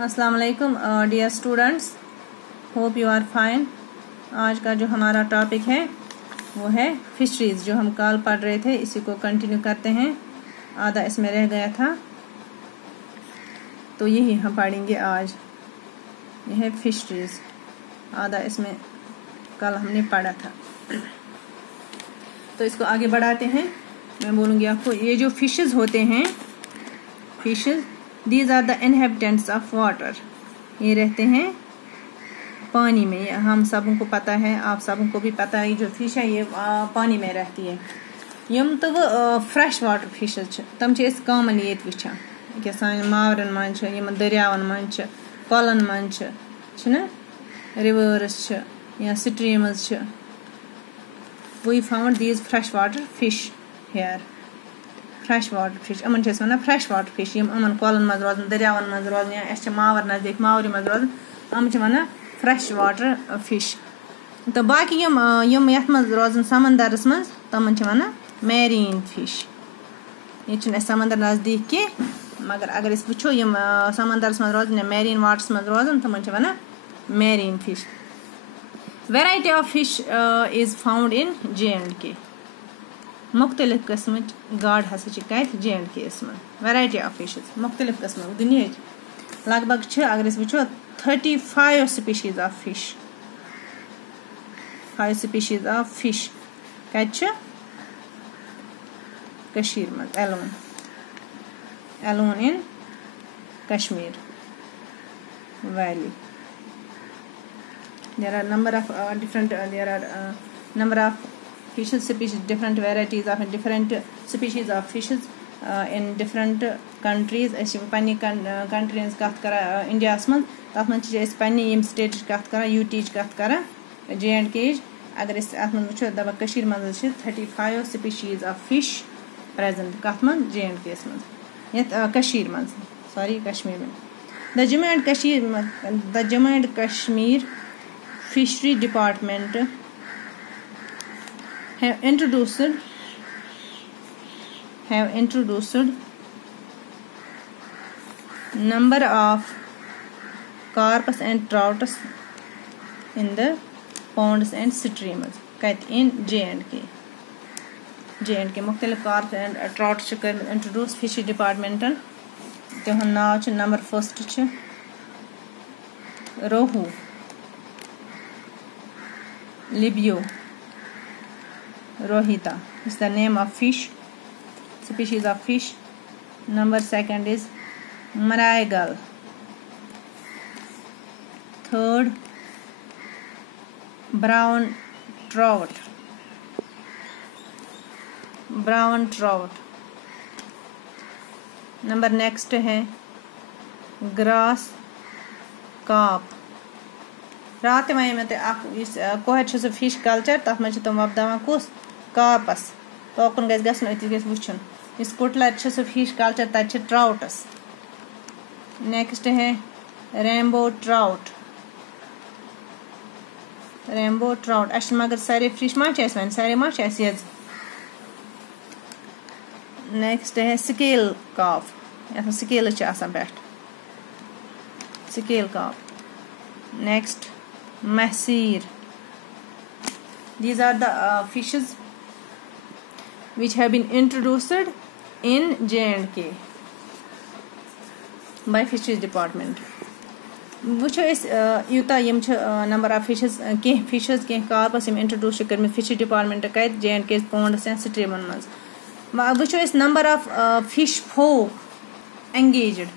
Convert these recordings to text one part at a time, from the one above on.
अस्सलाम वालेकुम dear students, hope you are fine. आज का जो हमारा टॉपिक है वो है फिशरीज। जो हम कल पढ़ रहे थे इसी को कंटिन्यू करते हैं। आधा इसमें रह गया था तो यही हम पढ़ेंगे आज। यह है फिशरीज, आधा इसमें कल हमने पढ़ा था। तो इसको आगे बढ़ाते हैं। मैं बोलूँगी आपको, ये जो फिशेस होते हैं, fishes these are the inhabitants of water. ये रहते हैं पानी में। ये हम सबों को पता है, आप सबों को भी पता है। जो फिश है ये पानी में रहती है। यम तो वो फ्रेश वाटर फिशेस तम कॉमनली ये वुचान क्या सान मावरन मज दरियावन मज कलन मज रिवर्स या streams. We found these fresh water fish here. Fresh water fish अमन वन फ्रेश वाटर फिश। यमन कलन मज रोजान, दरियावन मज रोजान, या मावर नजदीक मावरी मज रोजान, हम वन फ्रेश वाटर फिश। तो बाकी यम यथ मज रोजान समंदरस मज तमन वन मैरीन फिश। ये समंदर नजदीक की, मगर अगर इस वो यम समंदरस मज रोजान या मैरीन वाटर्स मज रोजान तमन one marine fish. Variety of fish is found in J&K। मुख्तलिफ किस्म गाड़ हसा J&K में। वेराइटी ऑफ फिशेस मुख्तलिफ किस्म दुनिया लगभग अगर वो 35 species of fish. 5 species of fish Kashir में alone in Kashmir valley. there are number of number of fishes species, different varieties of different species of fishes in different countries। पन्नी country कत करा इंडिया मं तथ मन पन्नी यम स्टेट कत करा UT कत करा J&K। अगर अत मन वो दपा कशीर मं 35 स्पीशीज ऑफ फिश प्रेजेंट कत मन J&K मं यत कशीर मं सॉरी कश्मीर में। The Jammu and Kashmir Fishery Department have introduced number of carps and trouts in the ponds and streams in J&K। मुख्तलिफ carps and trouts introduce fishery डिपार्टमेंटन। तिहन नाव number 1 rohu, Libio, Rohita is the name of fish, species of fish. Number 2 is Maraigal. 3rd, brown trout. Number next है grass carp। रात वे मे कोहर सह fish culture तथ मे तुम वपदावान कुस कार्पस। तोकुन गसन अति वुचन। इस कुटलर सह फिश कल्चर तत ट्राउटस। नेक्स्ट है रेनबो ट्राउट। मगर सारे फिश मा वन सारे मा ये। नेक्स्ट है स्केल कार्प, ये स्केल पे scale carp. Next Mahseer। These are the fishes which have been introduced in J&K by Fisheries Department। वो यूता यम नंबर ऑफ फिशेस कह कार्पस इंट्रोड्यूस कर फिशरी डिपार्टमेंट कत J&K पॉन्ड्स या स्ट्रीमन मज। वो number of fish folk engaged.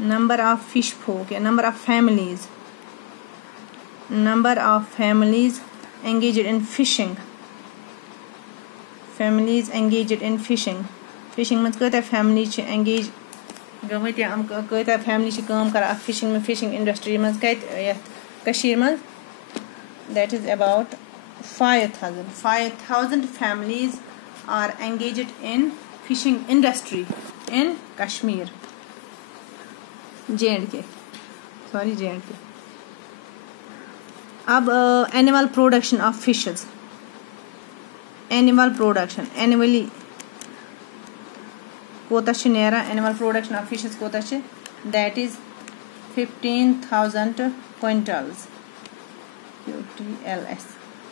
number of fish folk, number of families engaged in fishing। Fishing में कत फैमिली एंगेज गमत या कत फैमिली काम कर फिशिंग में, फिशिंग इंडस्ट्री में कत मं। That is about 5,000 families are engaged in fishing industry in Kashmir, J&K। अब animal production of fishes. Animal production annually कोता नेरा एनुअल प्रोडक्शन ऑफ फिशेस कोता that is 15,000 quintals QTLS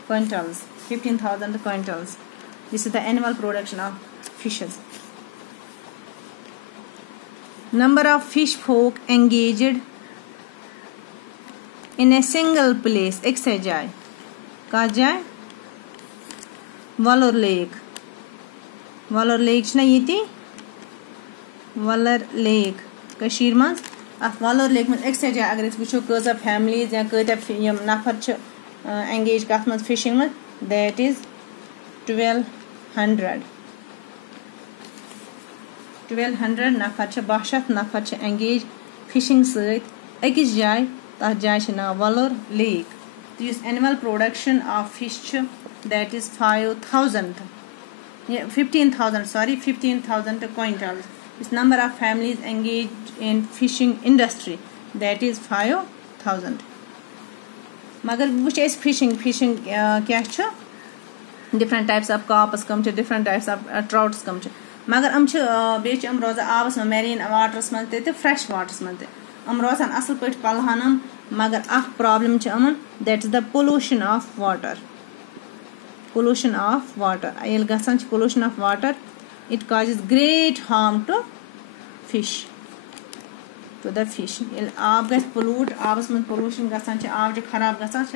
quintals 15,000 quintals. This is the annual production of fishes. Number of fish folk engaged in a single place. एक से जाए कहाँ जाए Vlora lake ना ये वलर लेक कशीर मज अत वलोर लेक में एक से जाए अगर वो कज़ा फैमिलीज या कत्या नफर एंगेज कत मज फिशिंग में दैट इज 1200 नफर 1200 नफर एंगेज फिशिंग सकिस जाए तथ जाए नाव वलोर लेक तो annual production of fish that is 15,000 quintal इस number of families engage in fishing industry that is 5,000 मगर वो फिशिंग क्या डिफरेंट टाइप्स ऑफ कापस कम डिफरेंट टाइप्स ऑफ ट्राउट्स कम मगर बे रोजान आबस में मेरीन वाटरस मन ते फ्रेश वाटरस मन ते रोजान असल पे पलहान मगर अख problem that is the pollution of water ये गसान pollution of water it causes great harm to fish ये आब गस पोल्यूट आबस में पोल्यूशन गसान आब खराब गसान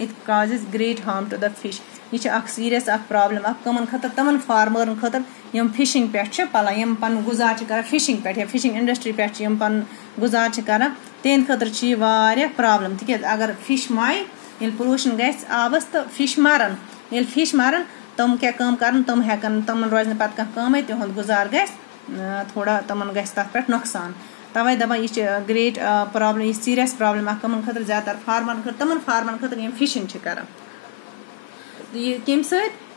it causes great harm to the fish यह सीरियस प्रॉब्लम कमन खतर तमन फार्मरन खतर यम फिशिंग पे पलान यम पन गुजार कर फिशिंग पे फिशिंग इंडस्ट्री पे पन गुजार कर तेन खतर प्रॉब्लम तिक अगर फिश माय ये पोल्यूशन गस आबस तो फिश मरन ये फिश मरन तम क्या कर तम हेकन तमन रोज पे कम तिहुंद गुजार गस थोड़ा तमन गस तथ पे नुकसान तवे दपा यह ग्रेट प्रॉब्लम यह सीरियस प्रॉब्लम कमन खतर ज्यादा फार्मर तमन फार्मर खतर यम फिशिंग कर कम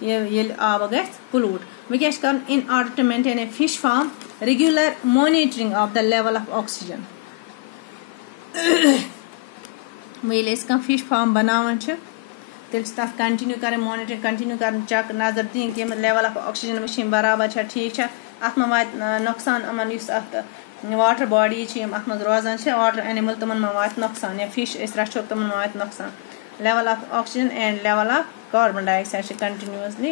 ये आब गस पोल्यूट वह क्या कर in order to maintain a fish farm regular monitoring of the level of oxygen वह फिश फार्म बनावान तेल तथ कंटिन्यू कर मॉनिटरिंग कंटिन्यू कर चेक नजर दिन कि लेवल ऑफ ऑक्सीजन वह बराबर ठीक अत मे वात नुकसान अत वाटर बॉडी अत मज रोजान वाटर एनिमल तमन मे वात नुकसान या फिश रचो तमन मे वात नुकसान level of oxygen and level of carbon dioxide continuously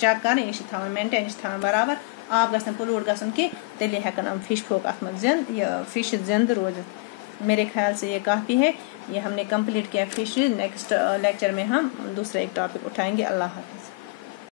check कर यह मेंटेन यह बराबर आब गसन पोल्यूट गसन कि तेल हेकन फिश फोक अत मज फिश जिंद रोज मेरे ख्याल से ये काफ़ी है। ये हमने कंप्लीट किया फिश। नेक्स्ट लेक्चर में हम दूसरा एक टॉपिक उठाएंगे। अल्लाह हाफ़िज़।